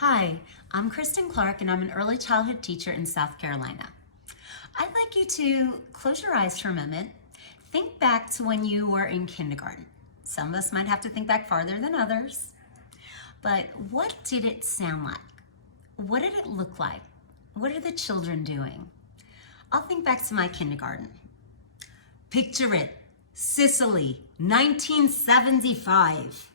Hi, I'm Kristen Clark and I'm an early childhood teacher in South Carolina. I'd like you to close your eyes for a moment. Think back to when you were in kindergarten. Some of us might have to think back farther than others. But what did it sound like? What did it look like? What are the children doing? I'll think back to my kindergarten. Picture it, Sicily, 1975.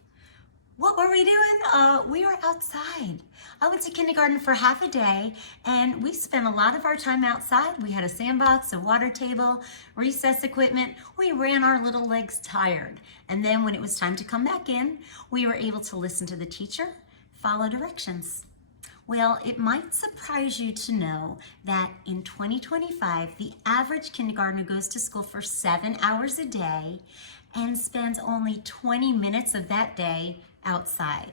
What were we doing? We were outside. I went to kindergarten for half a day and we spent a lot of our time outside. We had a sandbox, a water table, recess equipment. We ran our little legs tired. And then when it was time to come back in, we were able to listen to the teacher, follow directions. Well, it might surprise you to know that in 2025, the average kindergartner goes to school for 7 hours a day and spends only 20 minutes of that day outside.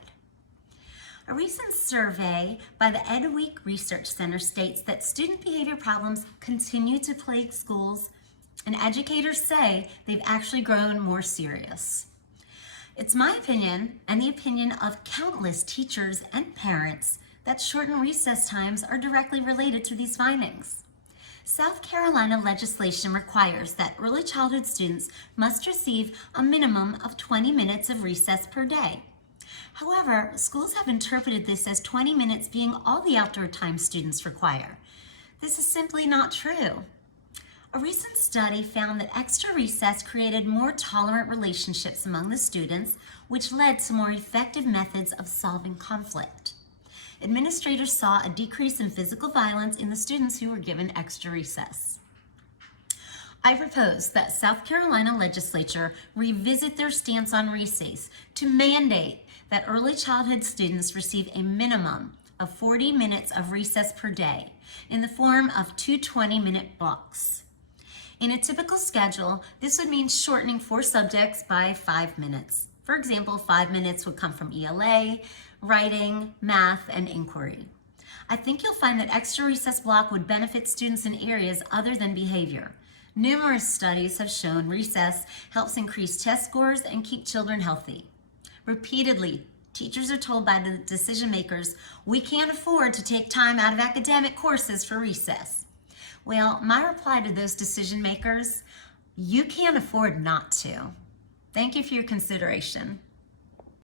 A recent survey by the EdWeek Research Center states that student behavior problems continue to plague schools, and educators say they've actually grown more serious. It's my opinion, and the opinion of countless teachers and parents, that shortened recess times are directly related to these findings. South Carolina legislation requires that early childhood students must receive a minimum of 20 minutes of recess per day. However, schools have interpreted this as 20 minutes being all the outdoor time students require. This is simply not true. A recent study found that extra recess created more tolerant relationships among the students, which led to more effective methods of solving conflict. Administrators saw a decrease in physical violence in the students who were given extra recess. I propose that South Carolina legislature revisit their stance on recess to mandate that early childhood students receive a minimum of 40 minutes of recess per day in the form of two 20-minute blocks. In a typical schedule, this would mean shortening 4 subjects by 5 minutes. For example, 5 minutes would come from ELA, writing, math, and inquiry. I think you'll find that extra recess block would benefit students in areas other than behavior. Numerous studies have shown recess helps increase test scores and keep children healthy. Repeatedly, teachers are told by the decision makers, we can't afford to take time out of academic courses for recess. Well, my reply to those decision makers, you can't afford not to. Thank you for your consideration.